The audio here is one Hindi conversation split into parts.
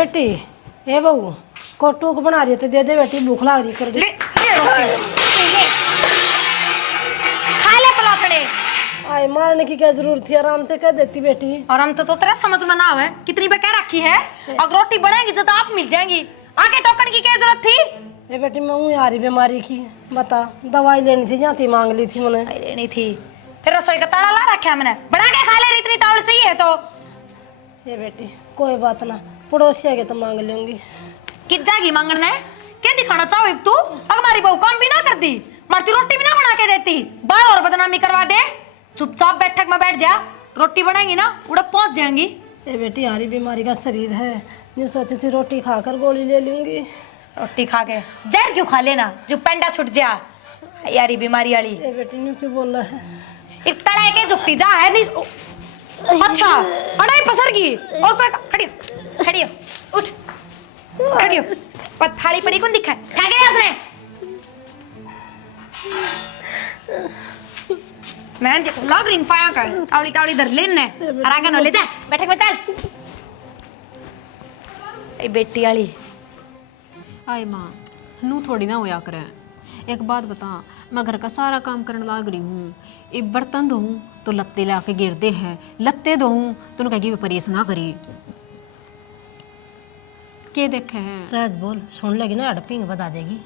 बेटी ए बहू को टूक बना रही है तो दे दे बेटी, भूख लग रही कर खा ले पलाथड़े। आए मारने की क्या जरूरत थी, आराम से कह देती बेटी। और हम तो तेरा समझ में ना आवे कितनी पे कह रखी है, अगर रोटी बनाएंगी तो आप मिल जाएंगी, आगे टोकन की क्या जरूरत थी। ए बेटी मैं हूँ यारी बीमारी की, बता दवाई लेनी थी जहाँ थी मांग ली थी मैंने। लेनी थी फिर रसोई का ताला ला रखा मैंने, बना के खा ले, इतनी तावड़ चाहिए तो। ये बेटी कोई बात ना, पड़ोसिया के तो मांग लूंगी। कित जाएगी मांगने, क्या दिखाना चाहो तू, अगर हमारी बहू काम भी ना करती, मारती रोटी भी ना बना के देती, बार और बदनामी करवा दे। चुपचाप बैठक में बैठ जा, रोटी बनाएंगी ना उड़प पहुंच जाएंगी। ये बेटी यारी बीमारी का शरीर है, ये सोची थी रोटी खाकर गोली ले लूंगी। रोटी खा के जहर क्यों खा लेना जो पेंडा छुट जा, यारी बीमारी वाली। ये बेटी न्यू क्यों बोल रहा है, एक तड़े के झुकती जा है नहीं। अच्छा अड़ाई पसर की और कोई खड़ी हो, खड़ी हो, उठ खड़ी हो, पर थाली पड़ी कौन दिखा है, खा गया उसने। मैं लग रही पाया कर तावड़ी तावड़ी धर लेने और आगे न ले जा, बैठक में चल। ए बेटी वाली आए माँ नू थोड़ी ना होया करे। एक बात बता, मैं घर का सारा काम करने लाग रही हूँ, एक बर्तन धोऊं तो लत्ते ला के गिर दे है, लत्ते धोऊं तो कहेगी परहेज ना करी। के देखे है सहज बोल, सुन लेगी ना अड़पिंग बता देगी।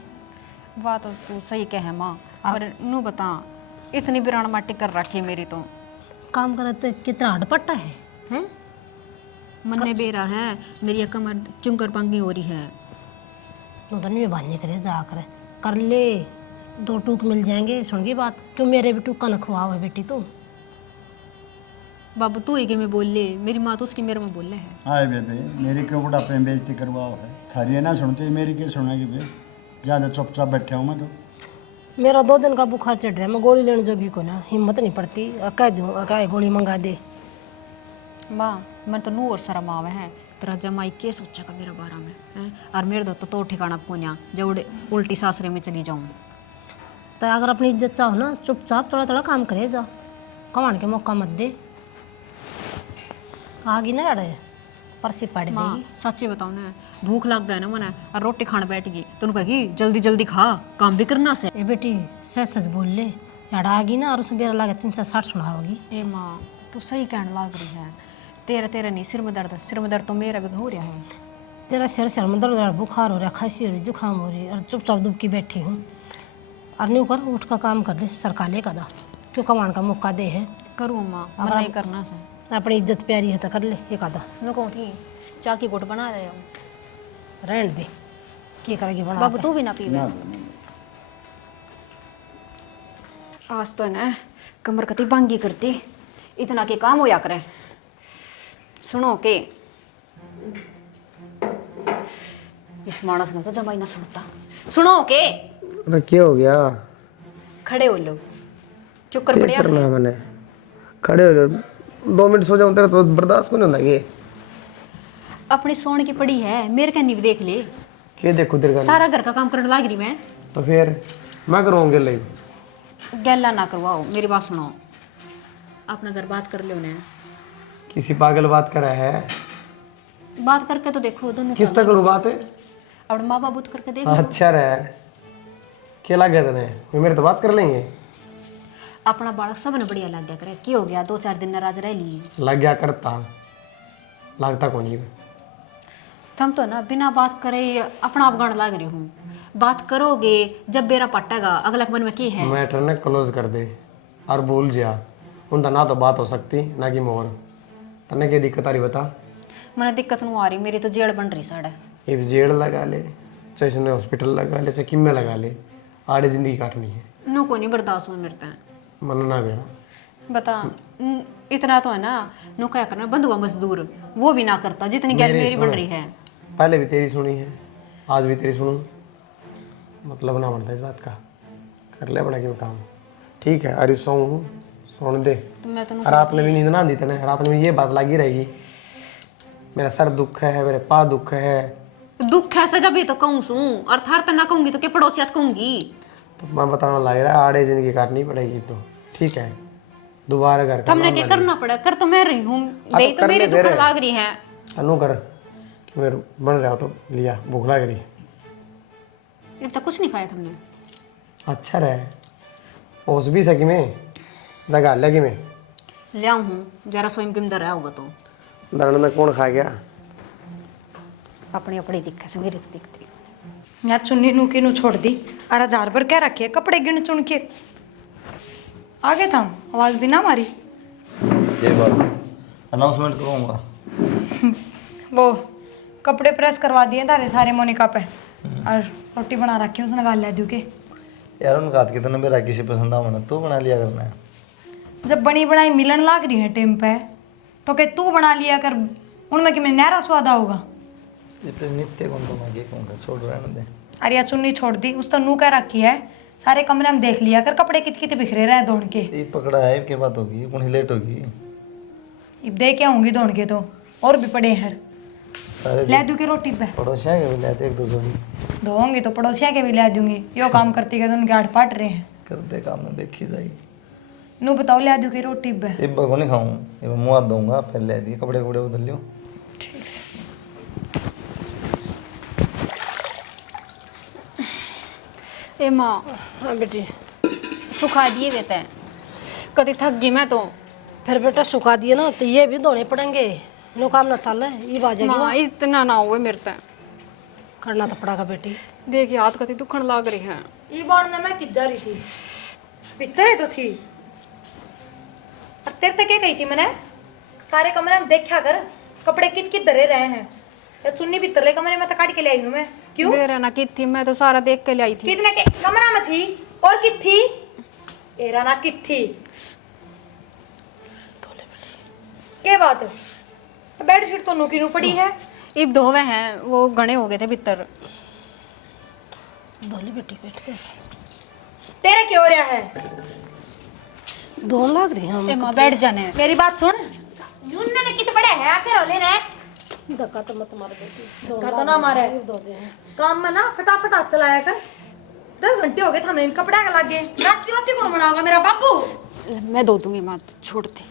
बात तो तू सही कहे माँ, पर नू बता इतनी बिरान माटी कर रखी है मेरी तो। काम करते कितना अड़पट्टा है, हैं? मन बेरा है, मेरी एक कमर चुंकर पंगी हो रही है। तू तो नहीं बांधने करे जा कर ले, दो टूक मिल जाएंगे। सुन गई बात, क्यों मेरे भी टूका न खुआ हुआ बेटी तू। बाबू तू ही के मैं बोल ले, मेरी माँ तो उसकी मेरे में बोल ले है। हाय बेबे, मेरी क्यों बुढ़ापे में बेइज्जती करवाओ है, थारी है ना सुनते, मेरी क्या सुनेगी बे, ज़्यादा चुपचाप बैठा हूँ मैं तो। मेरा 2 दिन का बुखार चढ़ रहा है, मैं गोली लेने जोगी को ना हिम्मत नहीं पड़ती, कह दूँ क्या गोली मंगा दे। माँ मन तो नू और शर्म आवे है, तेरा जमाई के सोचेगा मेरा बारे में हैं, और मेरे तो ठिकाना पोन्या जब उल्टी सासरे में चली जाऊँ। तो अगर अपनी इज्जत चाहो ना, चुपचाप थोड़ा थोड़ा काम करे जा, कमाने के मौका मत दे। आगी ना अड़े परसी पड़ माँ देगी। सच्ची बताओ ना, भूख लग गया ना मने और रोटी खाने बैठ गई तो कहेगी जल्दी जल्दी खा, काम भी करना से। ए बेटी सच सच बोल ले, यार आगी ना और उसमें बेरा लगे 360 सुनाओगी। ए माँ तू सही कहने लग रही है, तेरा तेरा नहीं सिर में दर्द तो मेरा भी हो रहा है। तेरा सिर में दर्द, बुखार हो रहा, खांसी हो रही, जुकाम हो रही, और चुपचाप दुबकी बैठी हूँ। और न्यू कर, उठ का काम कर दे, सरकाले का दा, क्यों कमान का मौका दे है। करूँ माँ, मन नहीं करना से। अपनी इज्जत प्यारी है तो कर ले एक आधा। मैं कहूँ थी चाय की घुट बना रहे हो, रहने दे, क्या करेगी बना। बाबू तू भी ना पीवे। आज तो ना कमर कती बांगी करती, इतना के काम होया करे। सुनो के इस मानस ने तो जमाई ना सुनता। सुनो के अरे क्या हो गया, खड़े हो लो, चुप कर पड़िया। करना मैंने खड़े हो जाओ, 2 मिनट सो जाऊं तेरा तो बर्दाश्त को नहीं होता ये। अपनी सोने की पड़ी है, मेरे कन्नी भी देख ले, क्या देखो तेरे का, सारा घर का काम करने लग रही मैं। तो फिर मैं करूँगा ले। गैला ना करवाओ, मेरी बात सुनो, अपना घर बात कर लो ना। किसी पागल बात करा है, बात करके तो देखो दोनों। किस तक करूँ बात है, अपने माँ बाबू करके देख। अच्छा रहे क्या लग गया तेने, मेरे तो बात कर लेंगे। अपना बालक सब ने बढ़िया लग गया करे, क्या हो गया 2-4 दिन नाराज रह लिए। लग गया करता, लगता कौन ही। तुम तो ना बिना बात करे अपना आप गाने लग रही हूँ, बात करोगे जब बेरा पटेगा अगला मन में की है। मैटर ने क्लोज कर दे और भूल जा, उनका ना तो बात हो सकती ना कि मोर। तने क्या दिक्कत आ रही बता। मैंने दिक्कत नहीं आ रही, मेरी तो जेड़ बन रही साड़ा। ये जेड़ लगा ले, चाहे इसने हॉस्पिटल लगा ले, चाहे किम में लगा ले, आड़े जिंदगी काटनी है। नो को नहीं बर्दाश्त हो मेरे तक। मन ना बेड़ा बता इतना तो है ना, नो क्या करना, बंधुआ मजदूर वो भी ना करता जितनी गैर मेरी बन रही है। पहले भी तेरी सुनी है, आज भी तेरी सुनूं, मतलब ना बनता इस बात का। कर ले बड़ा क्यों काम, ठीक है। अरे सोन दे, तो मैं तो रात में भी नींद ना दी तेने, रात में ये बात लगी रहेगी, मेरा सर दुख है, मेरे पा दुख है। दुख है जब ही तो कहूँ सू, और थर तो ना कहूंगी तो क्या पड़ोसियात कहूंगी। तो मैं बताना लग रहा है, आड़े जिंदगी काटनी पड़ेगी तो ठीक है, दोबारा घर का तुमने क्या करना पड़ा, कर तो मैं रही हूँ, दे तो मेरी दुख लाग रही है। तनु कर मेरे बन रहा हो तो लिया, भूख लग रही। अब तक कुछ नहीं खाया तुमने। अच्छा रहे पहुँच भी सकी मैं, जगह लगी मैं ले आऊँ हूँ जरा स्वयं के अंदर रहा होगा तो दरण में कौन खा गया। अपनी अपनी दिक्कत से मेरी तो दिखती। यहाँ चुन्नी नू की नू छोड़ दी और 1000 पर क्या रखे कपड़े गिन चुन के आगे था, आवाज भी ना मारी। ये बात अनाउंसमेंट करूँगा। वो कपड़े प्रेस करवा दिए तारे सारे मोनिका पे और रोटी बना रखी उसने गाल ले दू के। यार उनका हाथ कितना मेरा किसी पसंद आवा ना, तू बना लिया करना है। जब बनी बनाई मिलन लाग रही है टाइम पे तो के तू बना लिया कर, उनमें कि मैं नहरा स्वाद होगा। ये तो नित्य कौन तो मांगे कहूँगा, छोड़ रहने दे। अरे यार चुन्नी छोड़ दी, उस तो नू कह रखी है सारे कमरे में देख लिया कर, कपड़े कित कित बिखरे रहे दौड़ के। ये पकड़ा है के बात होगी, कौन लेट होगी। अब दे के आऊंगी दौड़ के तो और भी पड़े हैं सारे ले दू के रोटी पे पड़ोसियाँ के भी लेते एक दो जोड़ी धोऊंगी तो पड़ोसिया के भी ले दूंगी। यो काम करती के तो उनके आठ पाट रहे हैं। करते काम में देखी जाएगी। नू बताओ ले दू के रोटी पे। ये बगो नहीं खाऊँ, ये मुँह हाथ दूंगा पहले ले दिए, कपड़े कपड़े बदल लियो। ठीक से ए माँ हाँ बेटी, सुखा दिए बेटा, कभी थक गई मैं तो। फिर बेटा सुखा दिए ना तो ये भी धोने पड़ेंगे। नो काम ना चल रहा ये बाजेगी माँ ना, इतना ना हुए मेरे तय, करना तो पड़ेगा बेटी। देखिए हाथ कति दुखन लाग रही है। ये बाण में मैं कित जा रही थी, भीतर ही तो थी। और तेरे तक क्या कही थी मैंने, सारे कमरे में देखा कर कपड़े कित कित धरे रहे हैं। या चुन्नी भी तरले कमरे में तो काट के ले आई हूँ मैं। क्यों मेरा ना कित थी, मैं तो सारा देख के ले आई थी। कितने के कमरा में थी और कित थी, एरा ना कित थी। क्या बात है, बेडशीट तो नूकी नू पड़ी है। इब धोवे हैं, वो घने हो गए थे भीतर। धो ले बेटी बैठ के, तेरे क्यों हो रहा है। धोन लाग रही हम। ए माँ बैठ जाने। मेरी बात सुन, यून ने कित बड़े है आके रोले ने। धक्का तो मत मार बेटी, धक्का तो ना मारे, धो दे। काम में ना फटाफट हाथ चलाया कर। 10 घंटे हो गए थे हमें इन कपड़े का लागे। रात की रोटी कौन बनाओगा मेरा बापू। मैं धो दूंगी माँ, छोड़ती।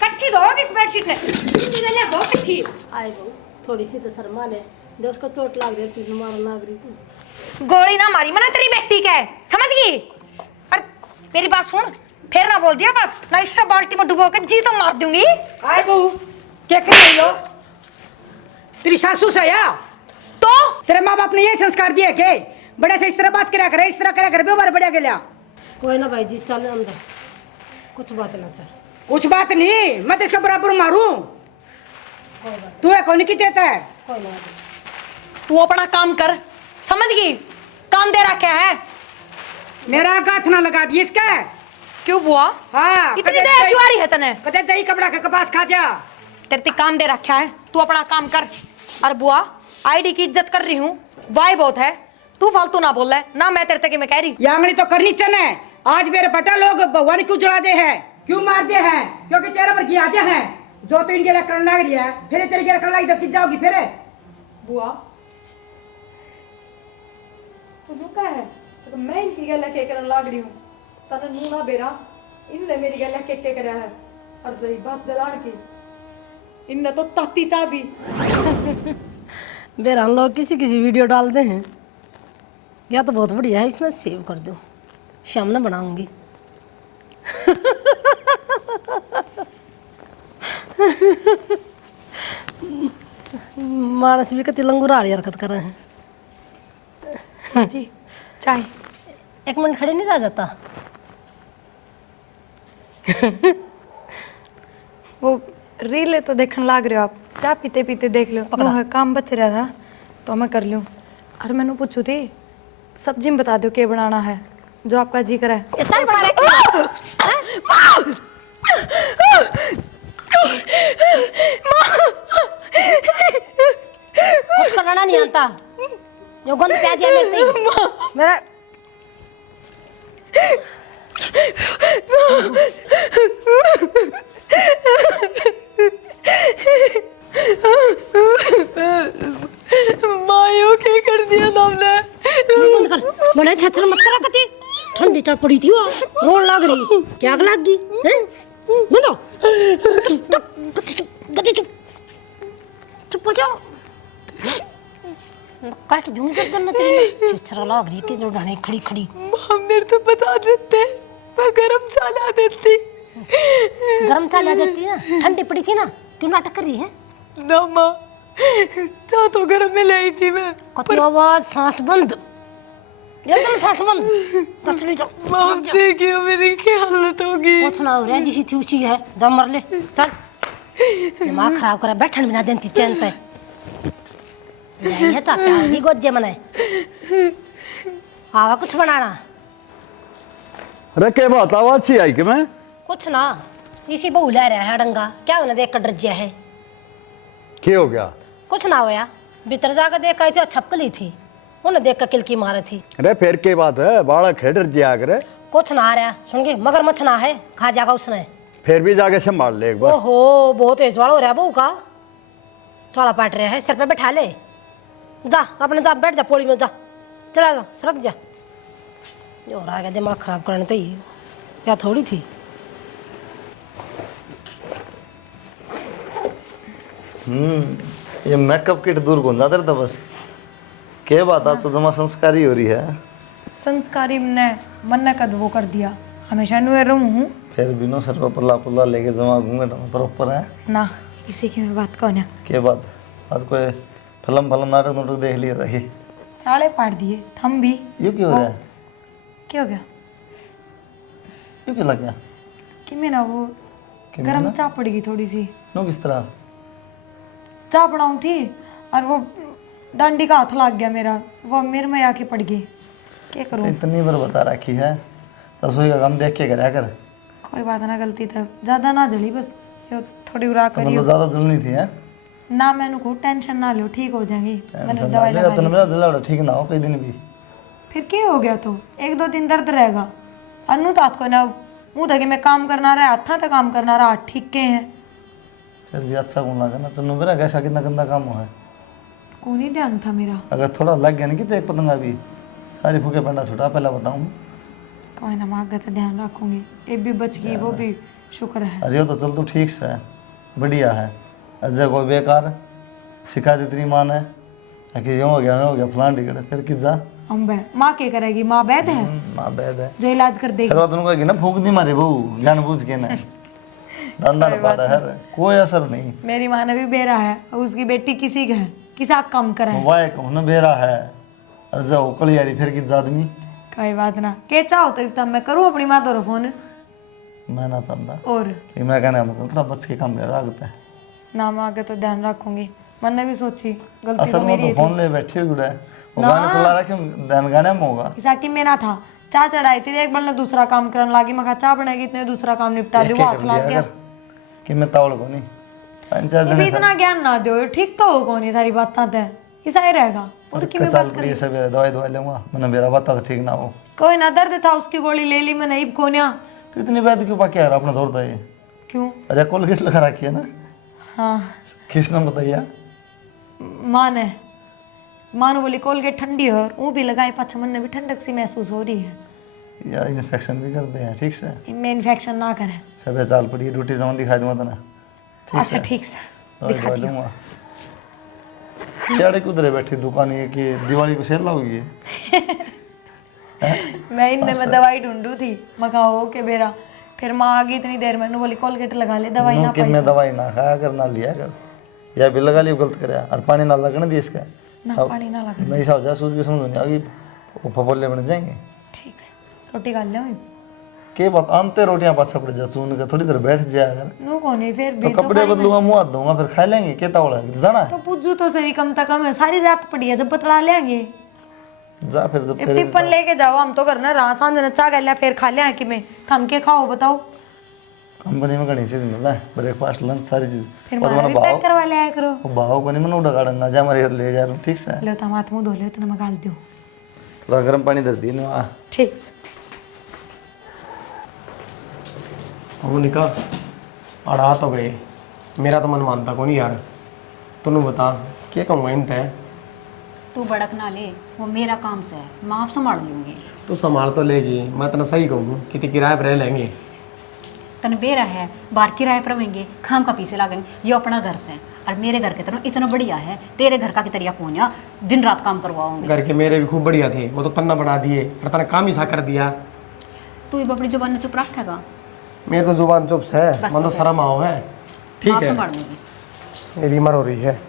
कट्ठी दो इस बेडशीट ने, ले दो कट्ठी। आए बहू थोड़ी सी तो शर्मा ले, जो उसको चोट लाग रही है, मार लाग रही तू। गोली ना मारी मना तेरी बेटी के, समझ गई। और मेरी बात सुन, फिर ना बोल दिया बात ना, इससे बाल्टी में डुबो के जी तो मार दूंगी। आए बहू क्या कर रही हो, तेरी सासू से या तो तेरे माँ बाप ने ये संस्कार दिए के बड़े से इस तरह बात करा करे, इस तरह करा कर व्यवहार बढ़िया के लिया। कोई ना भाई जी, चल अंदर, कुछ बात ना चल। कुछ बात नहीं, मैं तो इसका बराबर मारूं। तू है कौन की देता है। कोई ना तू अपना काम कर, समझ गई। काम दे रखा है। मेरा गाठ ना लगा दिए इसका। क्यों बुआ, हाँ इतनी दया क्यों आ रही है तने। कदे दही कपड़ा का कपास खा जा। तेरे ते काम दे रखा है, तू अपना काम कर। और बुआ आईडी की इज्जत कर रही हूँ, वाई बहुत है। तू फालतू ना बोल रहा ना, मैं तेरे तक मैं कह रही। यांगली तो करनी चने। आज मेरे बेटा लोग भगवान क्यों जला दे है, क्यों मार दे है, क्योंकि तेरे पर किया दे है। जो तो इनके लिए करने लग रही है, फिर तेरे लिए करने लगी तो किस जाओगी फिर। बुआ तू जो कह है तो मैं इनकी गल के करने लग रही हूँ। तने नू ना बेरा, इनने मेरी गल के करया है। और रही बात जलान की, इनने तो ताती चाह भी। बेर हम लोग किसी किसी वीडियो डालते हैं, या तो बहुत बढ़िया है, इसमें सेव कर दो, शाम में बनाऊंगी। मानस भी कति लंगूराड़ी हरकत कर रहे हैं। जी चाय। 1 मिनट खड़े नहीं रह जाता। वो रील तो देखने लग रहे हो आप, चाय पीते पीते देख लो। पकड़ा काम बच रहा था तो मैं कर लूँ। और मैंने पूछू थी सब्जी में बता दो क्या बनाना है, जो आपका जी करे। कुछ करना नहीं आता, जो गंद प्याज दिया मेरा मायो क्या कर दिया तुमने। बंद कर, बड़े छछल मत करा कति। ठंडी चाय पड़ी थी वो, रोड लग रही, क्या आग लग गई हैं। बंदो चुप, गति चुप, चुप हो जाओ। बैठ जूंगी गर्दन ना तेरी छिछरा लाग रही कि जो डाने खड़ी खड़ी। माँ मेरे तो बता देते, मैं गरम चाय ला देती। गरम चाय ला देती ना, ठंडी पड़ी थी ना, क्यों नाटक कर रही है? ना माँ, चाय तो गरम में लाई थी मैं। कति आवाज, सांस बंद, एकदम सांस बंद। चल चल माँ देखियो मेरी क्या हालत होगी। कुछ ना हो रहा है, जिसी थी उसी है, जा मर ले चल। दिमाग खराब करे, बैठन बिना देती चैन पे। ये चापे आगी गोजे मने आवा कुछ बनाना। अरे क्या बात, आवाज सी आई कि मैं कुछ ना, इसी बहू ले रहा है डंगा, क्या उन्हें देख कर डर गया है? क्या हो गया? कुछ ना होया, भीतर जाकर देख आई थी, छपकली थी, उन्हें देख कर किलकी मारी थी। अरे फिर क्या बात है, बालक है डर जिया करे। कुछ ना आ रहा, सुन के मगर मछ ना है, खा जाएगा उसने। फिर भी जाके संभाल ले एक बार। ओहो बहुत तेज वाला हो रहा है बहू का, चौड़ा पाट रहा है, सिर पे बैठा ले, जा अपने जा बैठ जा पौड़ी में, जा चला जा सरक जा। जो हो रहा है दिमाग खराब करने तो ही या थोड़ी थी। ये मेकअप किट दूर गुंजा था बस। क्या बात है, तो जमा संस्कारी हो रही है। संस्कारी ने मन ने कद वो कर दिया, हमेशा नुए रहूं हूँ। फिर भी नो सर पर पल्ला पुल्ला लेके जमा घूंघट प्रॉपर है ना, इसी की मैं बात कहूँ ना। क्या बात, आज कोई फिल्म नाटक नोटक देख लिया था? ये चाले पाट दिए थम भी। ये क्यों हो रहा है? क्या हो गया ये क्यों लग गया? कि मैं ना वो गरम चाय पड़ गई थोड़ी सी। नो किस तरह? चाय बनाऊँ थी और वो डंडी का हाथ लग गया मेरा, वो मेरे में आके पड़ गई। क्या करूँ? इतनी बार बता रखी है, रसोई का काम देख के कराया कर। कोई बात ना, गलती था, ज्यादा ना जली, बस यो थोड़ी उड़ा करियो मतलब ज्यादा जलनी थी है ना। मैंने को टेंशन ना लो, ठीक हो जाएंगी। मैंने टेंशन दवाई ना लगा ले, तो ली। मेरा जला ठीक ना हो कई दिन भी। फिर क्या हो गया? तो 1-2 दिन दर्द रहेगा। अनु तो हाथ को ना मुंह था कि मैं काम करना रहा, हाथ था काम करना रहा, हाथ ठीक के हैं। फिर भी अच्छा कौन लगा ना, तेन मेरा कैसा कितना गंदा काम हुआ है। कौन ही ध्यान था मेरा। अगर थोड़ा लग गया ना कि तो एक पतंगा भी सारी फूके पंडा छुटा, पहला बताऊँ। कोई ना, माँ का तो ध्यान रखूंगी। एक भी बच गई, वो भी शुक्र है। अरे वो तो चल तू ठीक से है, बढ़िया है। अजय कोई बेकार सिखा दी तेरी माँ ने कि यूँ हो गया फलान टिकट, फिर कि जा हम माँ क्या करेगी? माँ वैद है माँ बैद है। जो इलाज कर देगी। फिर वो तुमको कहेगी ना फूक दी मारे बहू जानबूझ के ना धंधा न पाटा है, कोई असर नहीं। मेरी माँ ने भी बेरा है, उसकी बेटी किसी का है, किसा काम करा है। वाह कहूँ ना बेरा है, अरे जाओ कल यारी फिर कि आदमी। कोई बात ना, के चाहो तो तब मैं करूँ अपनी माँ तो फोन। मैं ना चाहता, और लेकिन मैं कहने का मतलब थोड़ा बच के काम कर रहा है। ना, माँ के तो ध्यान रखूंगी। मन ने भी सोची गलती असल तो में मेरी तो फोन ले बैठी हुई है, वो गाना चला रहा क्यों ध्यान गाने में होगा। ऐसा कि मेरा था चाय चढ़ाई थी, एक बार ने दूसरा काम करने लगी। मैं कहा चाय बनाएगी, इतने दूसरा काम निपटा ली, वो हाथ लग गया। कि मैं तावल को नहीं पंचायत ये भी इतना ज्ञान ना दो, ठीक तो हो कौन है थारी बातें थे, ऐसा ही रहेगा। और की मैं चल बात पड़ी सब दवाई लूंगा, मैंने मेरा बता तो ठीक ना हो। कोई ना, दर्द था उसकी गोली ले ली मैंने, इब कोन्या। तो इतनी बात क्यों पाके यार अपना दौड़ता है? क्यों? अरे कोलगेट लगा रखी है ना, हाँ, किसने बताइए? माँ ने बोली कोलगेट ठंडी है, और वो भी लगाई, पाछा मन ने भी ठंडक सी महसूस हो रही है। यार इन्फेक्शन भी करते हैं, ठीक से इनमें इन्फेक्शन ना करे। सब चाल पड़ी ड्यूटी जमा दिखाई दूंगा तो ना, अच्छा ठीक से दिखा दवाई लूंगा। यार उधर बैठी दुकान ये कि दिवाली पे सेल होगी। मैं इनने में दवाई ढूंढू थी, मैं कहा हो के बेरा। फिर माँ आ गई इतनी देर में, बोली कोलगेट लगा ले, दवाई ना कि पाई मैं दवाई ना खाया कर ना लिया कर, या भी लगा लियो गलत करे और पानी ना लगने दी इसका। ना, पानी ना लगा। नहीं सा हो जाए, सूझ के समझ नहीं आएगी, वो फफोले बन जाएंगे। ठीक से रोटी खा ले। के बात आनते रोटियां पाछा पड़ जा, चून के थोड़ी देर बैठ जाया कर। नो कोनी फिर तो भी कपड़े बदलूंगा, मुंह हाथ धोऊंगा, फिर खा लेंगे। क्या तावड़ा है, जाना है? तो पूछू तो सही, कम से कम है, सारी रात पड़ी है, जब बतला लेंगे। जा फिर जब फिर टिप्पन लेके जाओ, हम तो करना रहा सांझ ने चाह गया, फिर खा लिया कि मैं थम के खाओ बताओ। कंपनी में घनी चीज मिल रहा है, ब्रेकफास्ट लंच सारी चीज। फिर और मारा मैंने भी पैक भाव करवा लिया करो। भाव को नहीं मैंने उड़ा गाड़ूंगा, जा हमारे ले जा रहा हूँ, ठीक से। लो तो हाथ मुंह धो ले, इतना मैं गाल दो। थोड़ा गर्म पानी दे दी ना। ठीक से वो निका अड़ा तो गए, मेरा तो मन मानता कौन यार। तूने बता क्या कहूँगा इन तय। तू भड़क ना ले, वो मेरा काम से है, मैं आप संभाल लूँगी। तू संभाल तो लेगी, मैं इतना सही कहूँ कि किराए पर रह लेंगे। तन बेरा है, बाहर किराए पर रहेंगे, खाम का पीछे लागेंगे, ये अपना घर से और मेरे घर के तरह इतना बढ़िया है, तेरे घर का की तरिया कौन है, दिन रात काम करवाओगे। घर के मेरे भी खूब बढ़िया थे, वो तो पन्ना बना दिए और तने काम ही सा कर दिया। तू ये अपनी जुबान में चुप रखेगा। मेरी तो जुबान चुप से है, बस मन तो तो शर्म आओ है। ठीक आप है, संभाल लूंगी। मेरी उम्र हो रही है।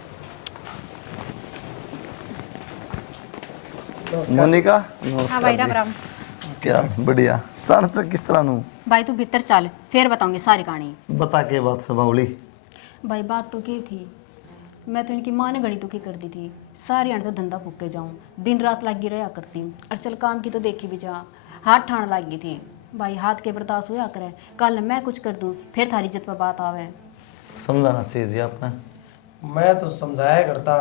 मोनिका हाँ भाई राम राम। क्या बढ़िया चार से किस तरह नू भाई तू भीतर चल, फिर बताऊंगी सारी कहानी। बता के बात से बावली। भाई बात तो की थी, मैं तो इनकी माँ ने घड़ी दुखी कर दी थी, सारी आने तो धंधा फूके जाऊँ, दिन रात लगी रहा करती हूँ, और चल काम की तो देखी भी जा, हाथ ठाण लग गई थी। भाई हाथ के बर्दाश्त हुआ करे, कल मैं कुछ कर दूँ फिर थारी इज्जत पर बात आवे। समझाना चाहिए जी आपने। मैं तो समझाया करता।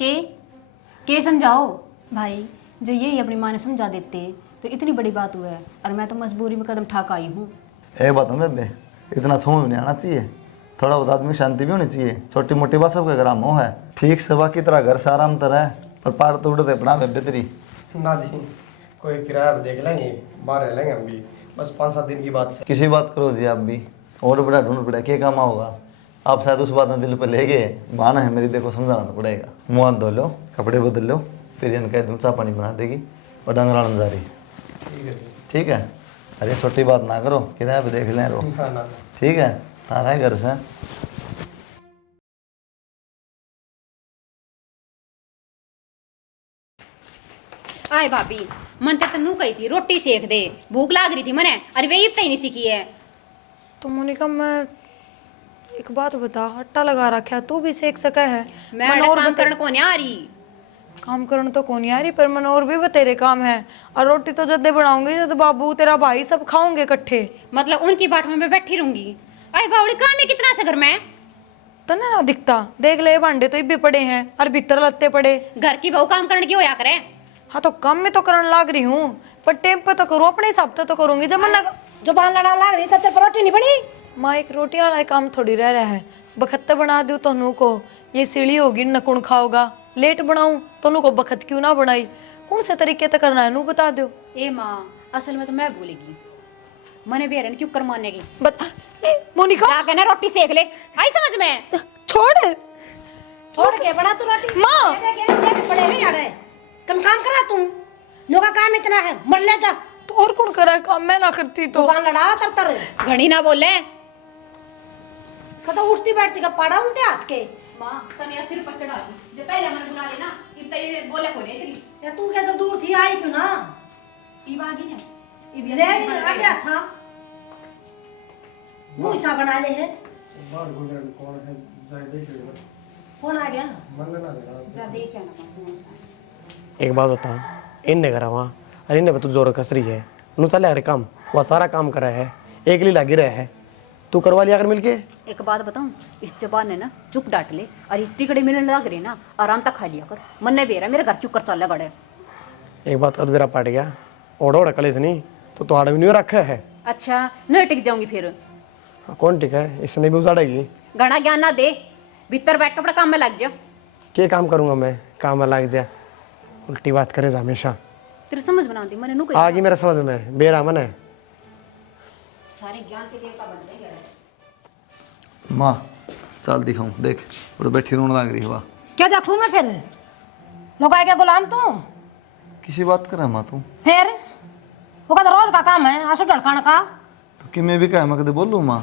के समझाओ भाई, जो यही अपनी माँ ने समझा देते तो इतनी बड़ी बात हुआ है, और मैं तो मजबूरी में कदम ठाक आई हूँ। एक बात है बेबे, इतना समझ नहीं आना चाहिए, थोड़ा बहुत आदमी शांति भी होनी चाहिए। छोटी मोटी बात सबके घर मोह है, ठीक से बाकी तरह घर से आराम तरह है, पर पार तो उड़ते अपना बेबे तेरी। ना जी, कोई किराया पे देख लेंगे, बाहर रह लेंगे हम भी, बस 5-7 दिन की बात से। किसी बात करो जी आप भी, और बड़ा ढूंढ पड़ा क्या काम होगा। आप शायद उस बात में दिल पर ले गए, बहाना है मेरी, देखो समझाना तो पड़ेगा। मुँह हाथ धो लो, कपड़े बदल लो, फिर इनका एकदम चाह पानी बना देगी और डंगरान जा रही। ठीक है जी। ठीक है, अरे छोटी बात ना करो, किराया पे देख लें रो। ना। ठीक है, तारा है घर से। आए भाभी, मन ते तन्नू कही थी रोटी सेक दे, भूख लाग रही थी मने, अरे वे ही नहीं सीखी है। तो मोनिका मैं एक बात बता, आटा लगा रखा है, तू भी सेक सका है। मैं काम करने को नहीं आ रही। काम करने तो कौन आ रही, पर मन और भी बतेरे काम है, और रोटी तो जद्दे बनाऊंगी जब बाबू तेरा भाई सब खाओगे इकट्ठे। मतलब उनकी बाट में मैं बैठी रहूंगी। अरे बावड़ी काम है कितना से घर में, तने ना दिखता, देख ले भांडे तो भी पड़े हैं और भीतर लत्ते पड़े। घर की बहू काम करने की होया करे। हाँ तो काम में तो करने लाग रही हूँ, पर टेम पे तो करूँ, अपने हिसाब से तो करूंगी। जब मन जुबान लड़ा लाग रही तो रोटी नहीं बनी। माँ एक रोटी वाला काम थोड़ी रह रहा है, बखत्ते बना दूँ तो नू को ये सीढ़ी होगी नकुण खाओगा, लेट बनाऊं तो नू को बखत क्यों ना बनाई, कौन से तरीके से करना है नू बता दो। ए माँ, असल में तो मैं भूलेगी, मने बेरन क्यों कर मानने की। बता मोनिका, जाके ना रोटी सेक ले, आई समझ में। छोड़ के बना तू रोटी। माँ पड़े नहीं यार, कम काम करा तुम, नो का काम इतना है, मर ले जा। तो और कौन करा है काम, मैं ना करती तो। जुबान लड़ा तर तर, घड़ी ना बोले। इसका तो उठती बैठती का पाड़ा उल्टे हाथ के। माँ तनिया सिर पर चढ़ा दी, जब पहले मन बुला लेना, इब तई बोले को नहीं तेरी। या तू क्या जब दूर थी आई क्यों ना, इब आ गई है, इब ले आटा था मुंह सा बना ले है। बाहर गुजरन कौन है, जाए देख ले। कौन आ गया? मन ना देना। जा देख आना। एक बात बता, इनने करा वहाँ, अरे इनने बतू जोर कस रही है, नू चले अरे काम, वह सारा काम करा है, एक ली लागी रहा है, तू करवा लिया कर मिलके। एक बात बताऊं, इस जबान ने ना चुप डांट ले, और इतनी कड़े मिलने लग रही ना, आराम तक खा लिया कर, मन ने बेरा मेरे घर क्यों कर चल गड़े। एक बात अधवेरा पड़ गया, ओढ़ कलेस नहीं तो तुम्हारा भी नहीं रखा है। अच्छा नहीं टिक जाऊंगी फिर, कौन टिक है, इसने भी उजाड़ेगी। घना ज्ञान ना दे, भीतर बैठ के अपना काम में लग जा। क्या काम करूंगा मैं, काम में लग जा, उल्टी बात करे हमेशा। तेरे समझ बनाती मैंने नु आ गई मेरे समझ में, बेरा मन है। सारे ज्ञान के देवता बन गए। माँ चल दिखाऊं, देख और बैठी रोने लग रही हुआ। क्या देखूं मैं फिर, लोग आए क्या गुलाम तू? किसी बात कर माँ तू, फिर वो का तो रोज का काम है, आंसू ढड़काने का तो कि मैं भी कह मैं कदे बोलूँ माँ।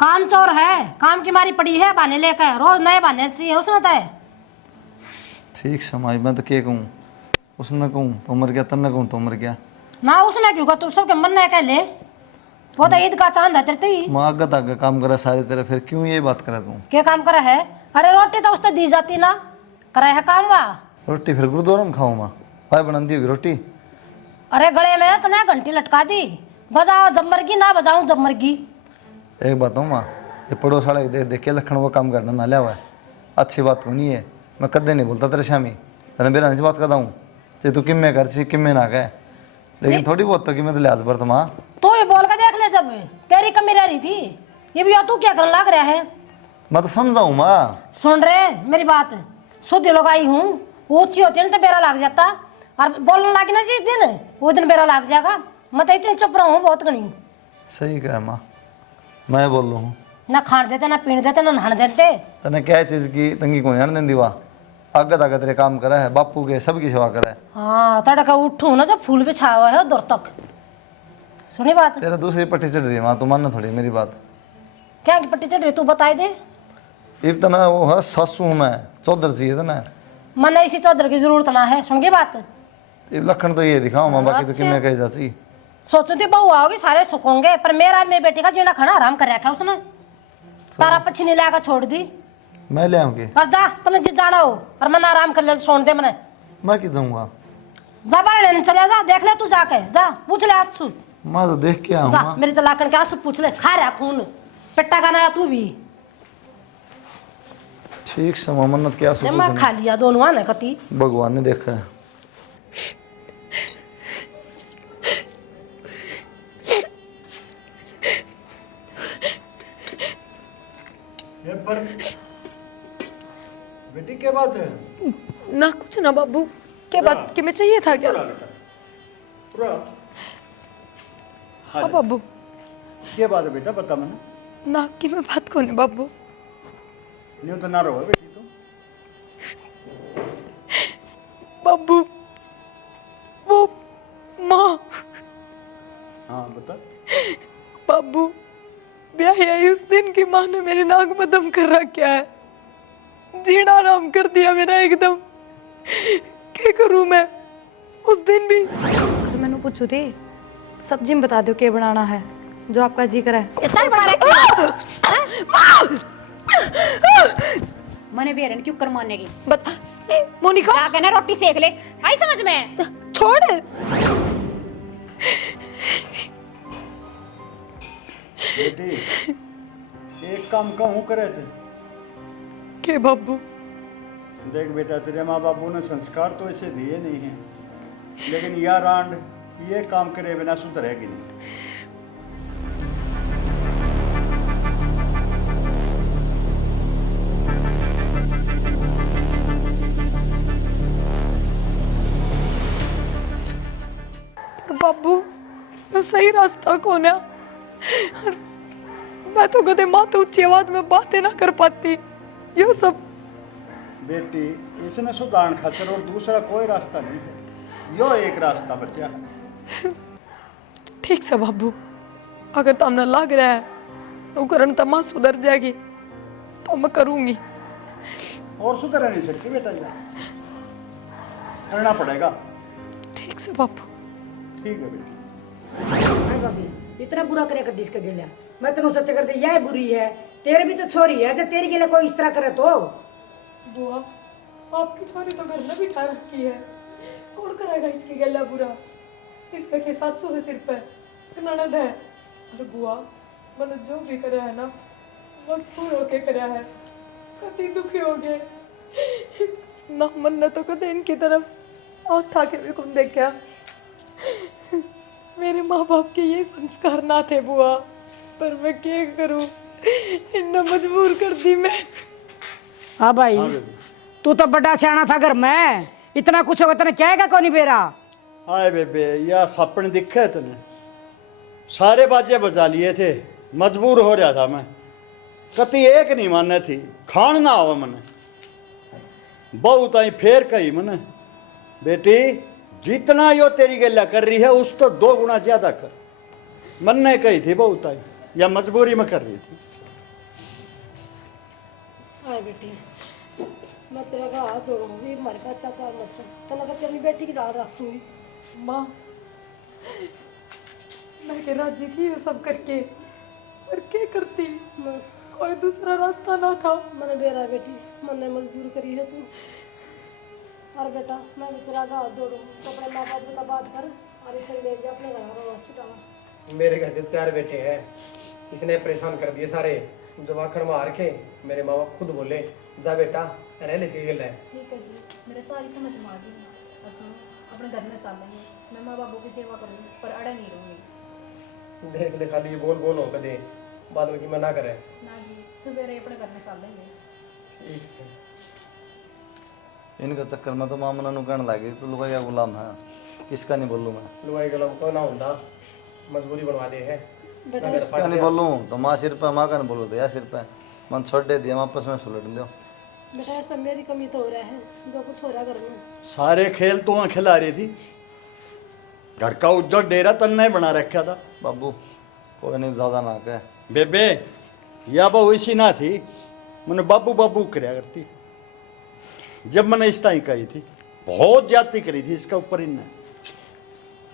काम चोर है, काम की मारी पड़ी है, बहाने लेकर रोज नए बहाने चाहिए उसने तो। ठीक समाज मैं तो क्या कहूँ, उसने कहूँ तो मर गया, तन्ने कहूँ तो मर गया ना, उसने क्यों कहा, तू सबके मन में कह ले, वो तो ईद का चांद है तेरे ही। माँ आगे तक काम करा सारे तेरे, फिर क्यों ये बात करे तू। क्या काम करा है? अरे रोटी तो उसने दी जाती ना, करा है काम वाह। रोटी फिर गुरुद्वारा में खाऊँ माँ, भाई बना दी होगी रोटी। अरे गले में तने घंटी लटका दी, बजाओ जब मरगी ना बजाऊं जब मरगी। एक बात हूँ माँ, ये पड़ोस वाले देख देख के लखन वो काम करना ना लिया हुआ है, अच्छी बात को नहीं है। मैं कदे नहीं बोलता तेरे शामी, तेरे बेरा नहीं बात करता हूँ, चाहे तू किम्मे कर ची किम्मे ना कहे, लेकिन थोड़ी बहुत तो कि मैं तो लिहाज बरत माँ। तू भी बोल के देख ले, जब तेरी कमी रह रही थी, ये भी तू क्या करने लग रहा है? मैं तो समझाऊँ माँ। सुन रहे मेरी बात, शुद्ध लोग आई हूँ, ऊंची होती है ना तो बेरा लग जाता, और बोलने लगी ना जिस दिन वो दिन बेरा लग जाएगा। मैं तो इतनी चुप रहा हूँ बहुत घनी। सही कहा माँ, मैं बोल रहा हूँ ना खाण देते ना पीण देते ना नहाने देते। तने क्या चीज़ की तंगी को नहीं देंदी वाह आगे तक तेरे काम करा है बापू के सबकी सेवा करा है। हाँ तड़का उठू ना तो फूल भी छाया हुआ है दूर तक। सुनी बात तेरा दूसरी पट्टी चढ़ रही है माँ तू मानना थोड़ी मेरी बात। क्या की पट्टी चढ़ रही तू बताई दे। इतना वो है सासू हूँ मैं चौधर चाहिए था ना मन इसी चौधर की जरूरत ना है। सुन गई बात। ये लखन तो ये दिखाऊँ माँ बाकी तो कि मैं कह जाती सोचू थी बहू आओगी सारे सुख होंगे पर मेरा मेरी बेटी का जीना खाना आराम कर रखा उसने। तारा पछी नहीं लाकर छोड़ दी। मैं ले आऊँगी और जा तने जिस जाना हो और मन आराम कर ले सोन दे मने। मैं कि जाऊँगा जा बाहर लेने चले जा देख ले तू जाके जा पूछ ले आंसू। मैं तो देख के जा आऊँगा मेरी तो लाकन के आंसू पूछ ले खा रहा खून पिट्टा का नया तू भी। ठीक से मन्नत क्या जब मैं खा लिया दोनों आने कती। भगवान ने देखा है। ये पर बेटी क्या बात है? ना कुछ ना बाबू, क्या बात कि मैं चाहिए था क्या? हाँ बाबू। क्या बात है बेटा बता मैंने। ना कि मैं बात कौन है बाबू। न्यू तो ना रहो बेटी तो। बाबू वो माँ। हाँ बता। बाबू ब्याह आई उस दिन की माँ ने मेरे नाक में दम कर रखा है। जीना आराम कर दिया मेरा एकदम। क्या करूँ मैं उस दिन भी। मैंने पूछू थी सब्जी में बता दो क्या बनाना है जो आपका जी करे। मने बेरन क्यों कर मारने की बता मोनिका क्या कहना रोटी सेक ले आई समझ में। छोड़। बेटी एक काम कहूँ करे थे। के बाबू देख बेटा तेरे माँ बापू ने संस्कार तो ऐसे दिए नहीं हैं लेकिन यह रांड ये काम करे बिना सुधरेगी नहीं। पर बाबू वो सही रास्ता कौन है। मैं तो कदे माँ तो ऊंची आवाज में बातें ना कर पाती। ये सब बेटी इसने सुधारण खातर और दूसरा कोई रास्ता नहीं है यो एक रास्ता बचा है। ठीक से बाबू अगर तुमने लग रहा है वो करन तो माँ सुधर जाएगी तो मैं करूंगी। और सुधर नहीं सकती बेटा ये करना पड़ेगा। ठीक से बाबू। ठीक है बेटी। हाय भाभी इतना बुरा करे कर इसके गेला मैं तेनों सच कर दे यह बुरी है तेरे भी तो छोरी है जब तेरी गेले कोई इस तरह करे तो। बुआ आपकी छोरी तो घर में बिठा रखी है कौन करेगा इसकी गला बुरा। इसका के सासू है सिर पे ननद है। अरे बुआ मैंने जो भी करा है ना मजबूर होके करा है कति दुखी हो गए ना मन ने तो कदे इनकी तरफ आँख था के भी कौन देखा। मेरे माँ बाप के ये संस्कार ना थे बुआ पर मैं क्या करूं इन्हें मजबूर कर दी मैं। हाँ भाई तू तो बड़ा सियाना था घर में इतना कुछ होगा तेने क्या कौन नहीं बेरा। हाय बेबे यह सपन दिखे तने सारे बाजे बजा लिए थे मजबूर हो रहा था मैं कति एक नहीं माने थी खान ना हो मने बहुत आई फेर कही मने बेटी जितना यो तेरी गल्ला कर रही है उस तो 2 गुना ज्यादा कर मन ने कही थी बहुत आई या मजबूरी में कर रही थी। हाय बेटी मैं तेरा का हाथ जोड़ूंगी हमारे पे अत्याचार मत कर तना का अपनी बेटी की डाल रखूंगी। माँ मैं के राजी थी वो सब करके पर क्या करती कोई दूसरा रास्ता ना था। मैंने बेरा बेटी मैंने मजबूर करी है तू। अरे बेटा मैं भी तेरा का हाथ जोड़ूं तो अपने माँ बाप का बात कर और इसे ले जा अपने घर छुटावा। मेरे घर के 4 बेटे हैं इसने परेशान कर दिए सारे जब आखिर में हार के मेरे माँ बाप खुद बोले जा बेटा रह ले इसकी गल है। ठीक है जी मेरे सारी समझ में आ गई और सुनो अपने घर में चल लेंगे मैं माँ बापों की सेवा करूँगी पर अड़े नहीं रहूँगी। देख ले खाली बोल बोल हो कदे बाद में कि मैं ना करे ना जी सुबह अपने घर में चल लेंगे। ठीक से इनका चक्कर में तो मामला नु कहने लगे तो लुगाई का गुलाम है किसका नहीं बोलूँ मैं। लुगाई गलम को ना होता मजबूरी बनवा दे है क्या नहीं बोलूँ तो माँ सिर पे, माँ का नहीं बोलो तो या सिर पे मन छोड़ दे दिया, वापस में सुलट लो। बेटा ये सब मेरी कमी तो हो रहा है, जो कुछ हो रहा है घर में। सारे खेल तो खिला रही थी, घर का उज्जवल डेरा तन ने बना रखा था। बाबू कोई नहीं, ज़्यादा ना कह। बेबे या बहू इसी ना थी, मैंने बाबू बाबू करया करती। जब मैंने इस तरह कही थी, बहुत ज्यादती करी थी इसका ऊपर इनने।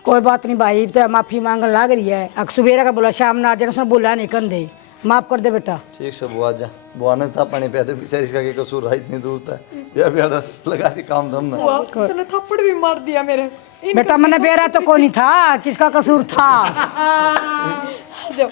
कोई बात नहीं भाई, तो माफी मांगने लग रही है। अक सुबेरा का बोला शाम ना आ जाए, उसने बोला नहीं कंधे, माफ कर दे बेटा। ठीक से बुआ जा, बुआ ने था पानी पे दे, बेचारी इसका क्या कसूर है इतनी दूर तक, या भी लगा दी काम धम ना। तूने थप्पड़ भी मार दिया मेरे। बेटा मैंने बेरा तो कोई नहीं था, किसका कसूर था? जाओ।